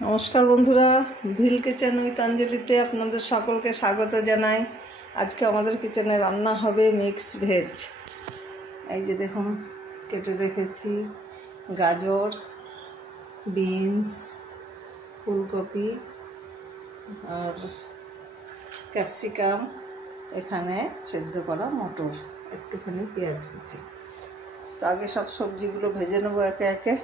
নমস্কার বন্ধুরা, ভিল kitchen with অঞ্জলিতে আপনাদের সকলকে স্বাগত জানাই। আজকে আমাদের কিচেনে রান্না হবে মিক্স ভেজ। এই যে দেখুন, কেটে রেখেছি গাজর, বিনস, ফুলকপি আর ক্যাপসিকাম, এখানে সেদ্ধ করা মটর, একটুখানি পেঁয়াজ কুচি। তো আগে সব সবজিগুলো ভেজে নেবো একে একে।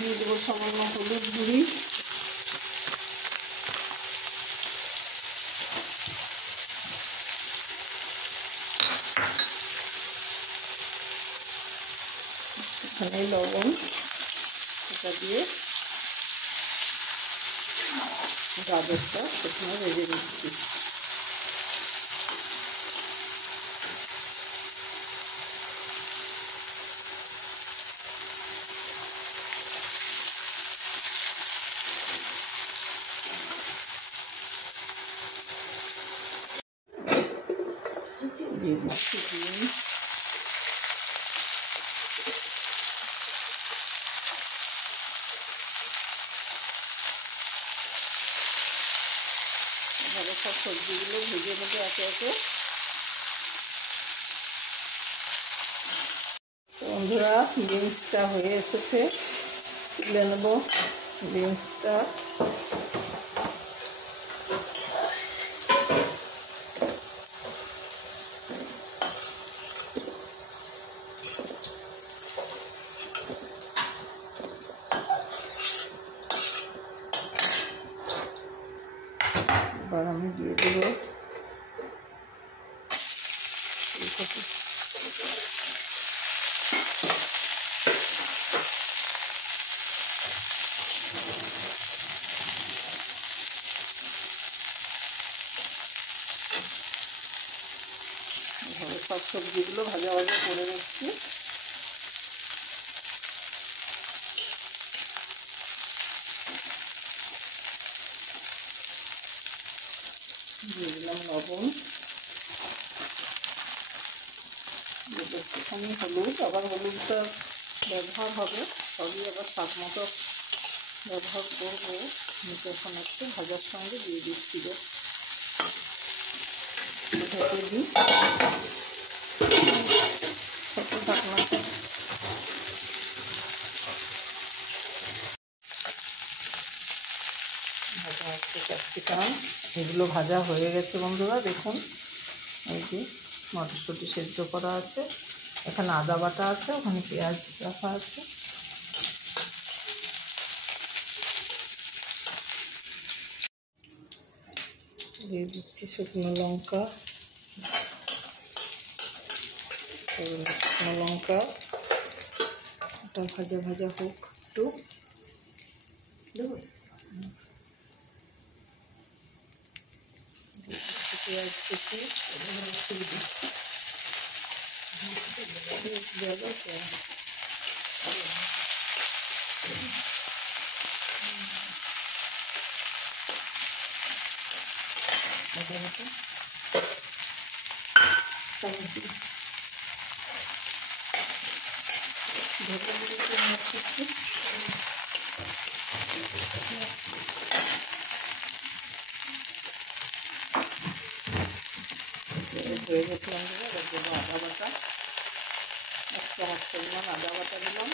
দিয়ে দেবো সামান্য হলুদ গুঁড়ি, এখানে লবণ, এটা দিয়ে গাজরটা প্রথমে ভেজে নিচ্ছি। দিয়ে দিচ্ছি ডিম, এভাবে সব সবজিগুলো ভেজে নেবো একে একে। বন্ধুরা, বিনসটা হয়ে এসেছে, তুলে নেবো বিনসটা। এবার আমি দিয়ে দেবো ফুলকপি। এভাবে সব সবজিগুলো ভাজা ভাজা করে নিচ্ছি। দিয়ে দিলাম লবণ, একটুখানি হলুদ, আবার হলুদটা ব্যবহার হবে, সবই আবার স্বাদ মতো ব্যবহার করবো। যখন একটু ভাজার সঙ্গে দিয়ে দিচ্ছি, ঢেকে দিই ছোটো ঢাকনাতে। ভাজা হচ্ছে ক্যাপসিকাম, এগুলো ভাজা হয়ে গেছে বন্ধুরা। দেখুন, এই যে মটরশুঁটি সেদ্ধ করা আছে, এখানে আদা বাটা আছে, ওখানে পেঁয়াজ রাখা আছে। দিয়ে দিচ্ছি শুকনো লঙ্কা, শুকনো লঙ্কা, এটা ভাজা ভাজা হোক একটু। দেবো পেঁয়াজ কুচি, হয়ে গেছে বন্ধুরা। এবার দেবো আদা বাটা, 1 চামচ পরিমাণ আদা বাটা দিলাম।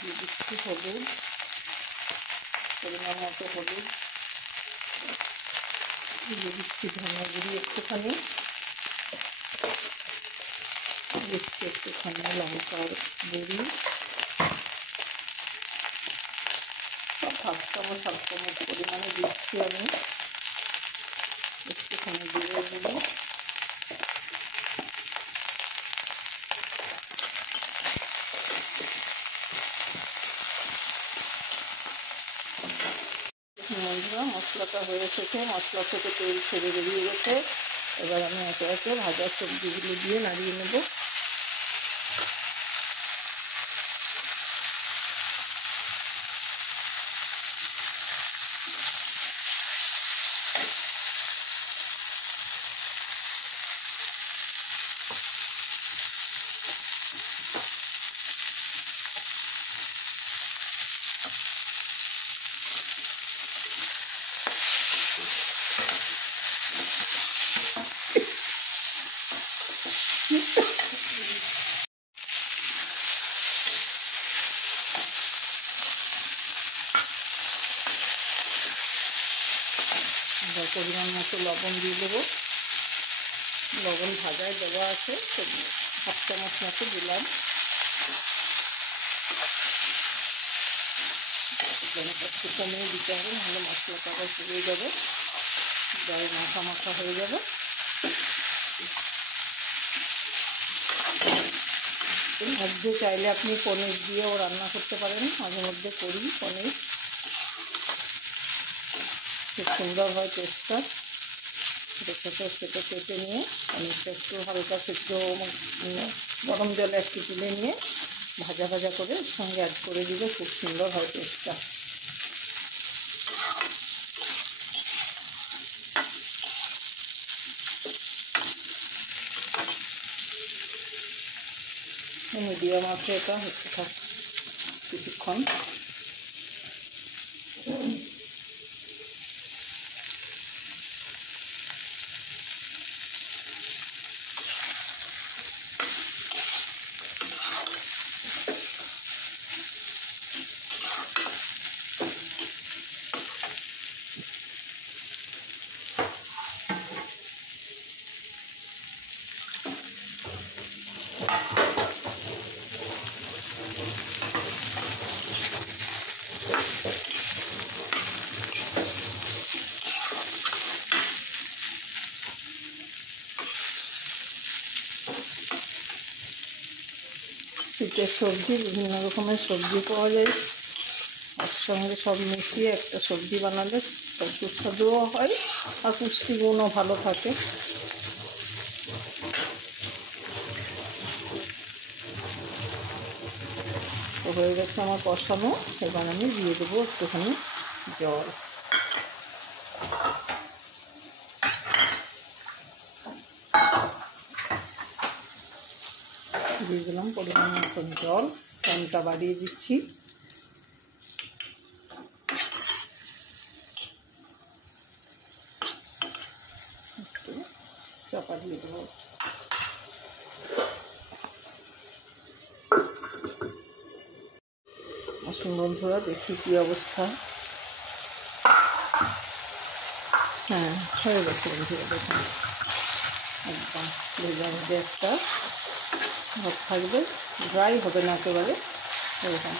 দিয়ে দিচ্ছি হলুদ, পরিমাণ মতো হলুদ। দিয়ে দিচ্ছি ধনে গুঁড়ি একটুখানি, দিচ্ছি একটুখানি লঙ্কার গুঁড়ি, হাফ চামচ পরিমাণে দিচ্ছি আমি একটুখানি জিরে গুঁড়ি, হয়ে এসেছে, মশলা থেকে তেল ছেড়ে বেরিয়ে গেছে। এবার আমি একে একে ভাজা সবজিগুলো দিয়ে নাড়িয়ে নেব। এবার পরিমাণ মতো লবণ দিয়ে দেবো। লবণ ভাজায় দেওয়া আছে, হাফ চামচ মতো দিলাম। একটু কমিয়ে দিতে হবে, নাহলে মশলাটা আবার পুড়ে যাবে, গায়ে মাখা মাখা হয়ে যাবে। মধ্যে চাইলে আপনি পনির দিয়েও রান্না করতে পারেন, মাঝে মধ্যে করি পনির, খুব সুন্দর হয় টেস্টটা। ছোটো সেটা কেটে নিয়ে পনিরটা একটু হালকা সেদ্ধ গরম জলে একটু তুলে নিয়ে ভাজা ভাজা করে সঙ্গে অ্যাড করে দিলে খুব সুন্দর হয় টেস্টটা। মিডিয়াম আছে, এটা হচ্ছে থাক কিছুক্ষণ। শীতের সবজি, বিভিন্ন রকমের সবজি পাওয়া যায়, একসঙ্গে সব মিশিয়ে একটা সবজি বানালে সুস্বাদুও হয় আর পুষ্টিগুণও ভালো থাকে। তো হয়ে গেছে আমার কষানো। এবার আমি দিয়ে দেবো একটুখানি জল। দিয়ে দিলাম পরিমাণ মতন জল, ফ্যানটা বাড়িয়ে দিচ্ছি। একটু চাপা দিয়ে দেবো। আসুন বন্ধুরা, দেখি কী অবস্থা। হ্যাঁ, হয়ে গেছে বন্ধুরা, দেখুন একদম ভেজা ভেজে একটা ভাব থাকবে, ড্রাই হবে না একেবারে, এরকম।